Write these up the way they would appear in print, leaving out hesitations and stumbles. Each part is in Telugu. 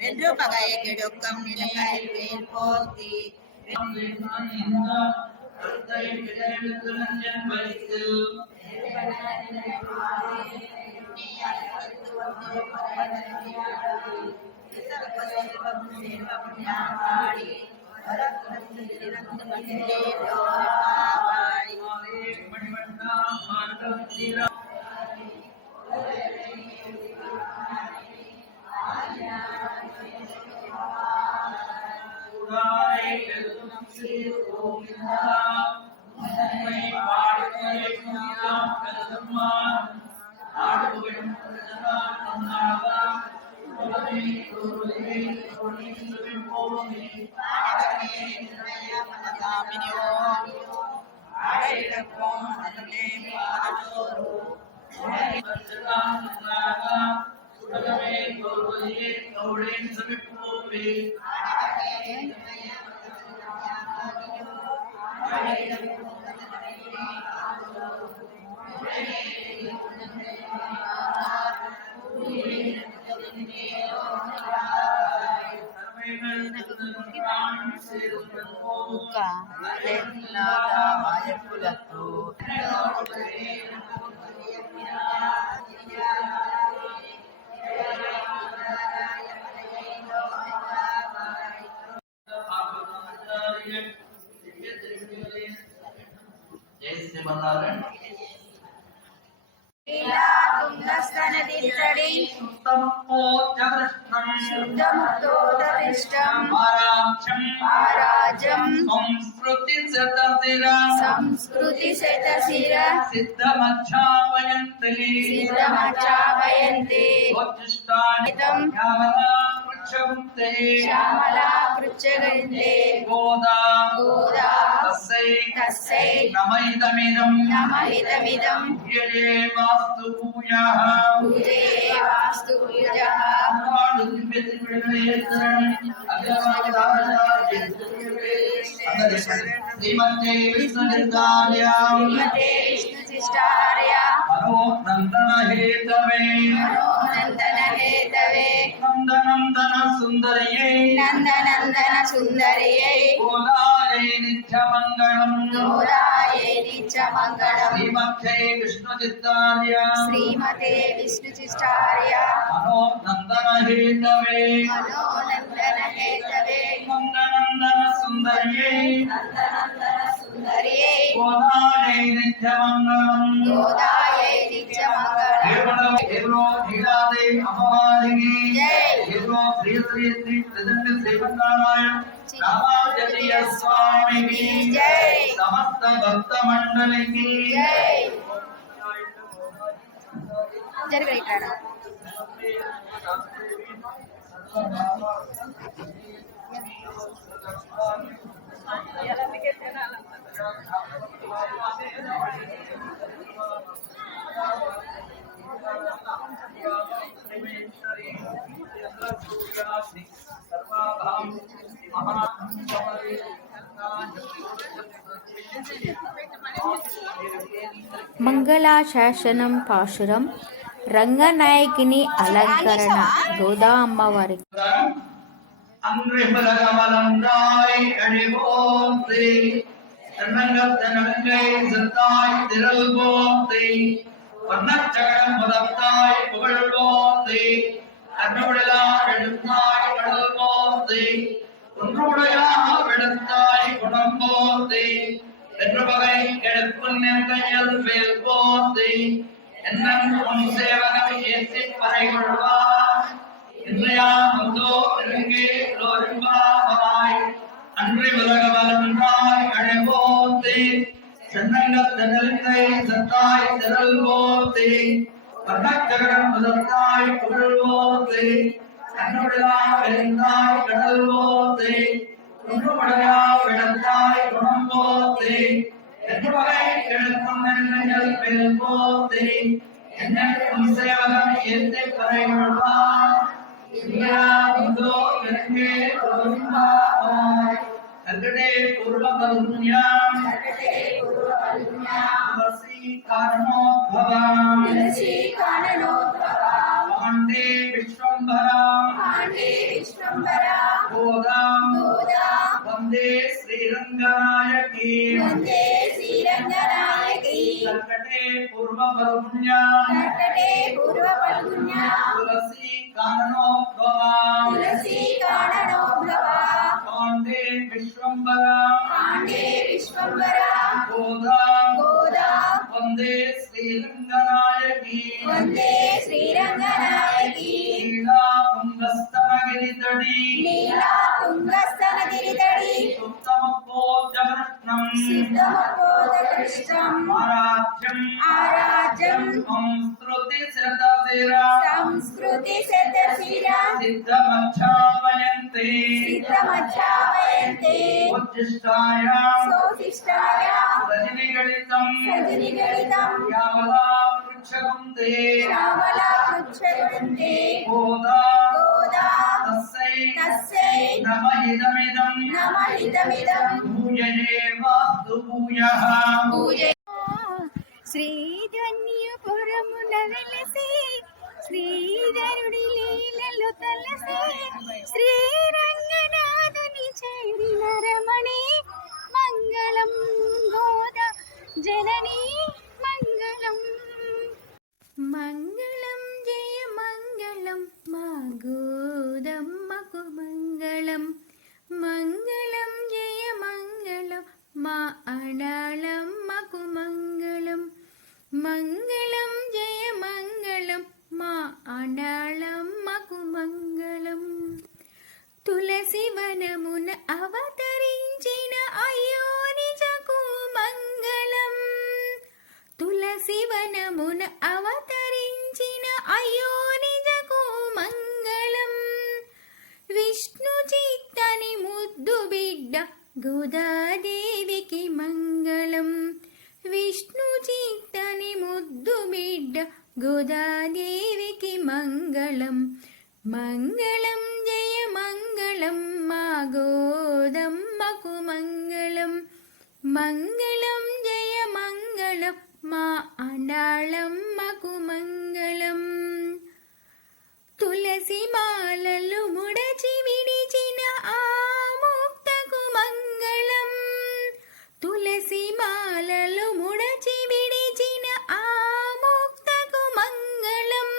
வென்று பகை கெடுக்கும் நிலையில் வேல் போத்தி संस्कृति शतशिरा सिद्धमच्छावयन्ते श्यामला पृच्छगन्ते गोदा तस्यै नमः इदमिदं पूजे वास्तु पूजाः श्रीमते विष्णुचिष्टार्य मनोनन्दन हेतवे नन्दनन्दन सुन्दर्ये गोदायै नित्यमङ्गलम् श्रीमते विष्णुचिष्टार्य मनोनन्दन हेतवे नन्दनन्दन सुन्दर्ये गोदायै नित्यमङ्गलम् ीलादे अमवादिनी श्री श्री श्री प्रदंड श्रीमन्नारायण रामाजलीय स्वामी की समस्त भक्त मंडल की మంగళాశాసనం పాశురం రంగనాయకిని అలంకరణ గోదా అమ్మవారికి விடத்தாய் குணம் போர்த்தி வென்று பகை கெடுக்கும் நெற்கையல் வேல் போர்த்தி என்னும் உன் சேவகம் ஏற்றி பறை கொள்வார் இன்றையாமந்தோ இங்கே லோரிம்பாவாய் அன்றி உலகவலன்றாய் அழைபோர்த்தி சென்னங்கத்தனலினை சத்தாய் திரள் போர்த்தி பன்னக்கரம் முதத்தாய் புகழ் போர்த்தி கண்ணுடையா வெறிந்தாய் கடல் போர்த்தி குன்றுமடையா விடத்தாய் குணம் போர்த்தி என்று வகை கெடுக்கும் நெல்லைகள் வேல் போர்த்தி என்னும் சேவகம் ஏற்றி பறை கொள்வார் இந்தியாவந்தோ இலங்கை ஒரும்பாவாய் கல்கடே பூர்வபதுன்யாம் துளசி காரணோத்பவாம் பாண்டே விஸ்வம்பராம் கோதாம் வந்தே ஸ்ரீரங்கநாயகி கல்கடே பூர்வபதுன்யாம் துளசி காரணோத்பவாம் பாண்டே விஸ்வம்பராம் கோதாம் வந்தே ஸ்ரீரங்கநாயகி லீலா புங்கஸ்தனகிரிதடி சுத்தமப்போஜகிருஷ்ணம் ஆராஜ்யம் సంస్కృతి శతశిరా సిద్ధమచ్చావయంతే సోచిష్టాయ రజనిగళితం శ్యామలా పృచ్ఛగుందే గోదా తస్సై నమ ఇదమిదం భూయయేవాస్తు భూయః శ్రీధన్యపురమున వెలసి శ్రీధరుడి లీలలు తలసి శ్రీరంగనాథుని చేరిన రమణి మంగళం గోద జననీ మంగళం మంగళం జయ మంగళం మా గోదమ్మకు మంగళం మంగళం జయ మంగళం మా అడాళమ్మకు మంగళం మంగళం జయ మంగళం మా అడాళమ్మకు మంగళం తులసి వనమున అవతరించిన అయోనిజకు మంగళం తులసి వనమున అవతరించిన అయోనిజకు మంగళం విష్ణు చిత్తని ముద్దు బిడ్డ గోదాదేవికి మంగళం విష్ణు చిత్తని ముద్దు బిడ్డ గోదాదేవికి మంగళం మంగళం జయ మంగళం మా గోదమ్మకు మంగళం మంగళం జయ మంగళం మా అండాళమ్మకు మంగళం తులసి మాలలు ముడచి విడిచిన ఆ ముక్తకు మంగళం తులసి మాలలు ముడచి విడిచిన ఆ ముక్తకు మంగళం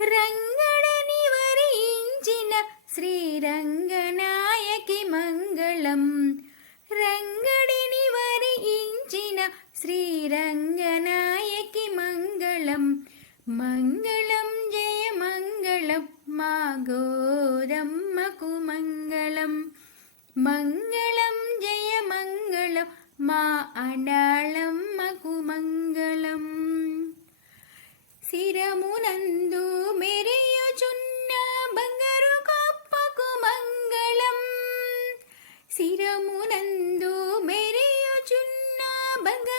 రంగడని వరించిన శ్రీరంగనాయకి మంగళం రంగడిని వరించిన శ్రీరంగనాయకి మంగళం మంగళం జయ మంగళం మా గోదమ్మకు మంగళం మంగళం జయ మంగళం మా అడాళమ్మకు మంగళం శిరమునందు మెరియుచున్న బంగారు కప్పకు మంగళం శిరమునందు మెరియుచున్న బంగారు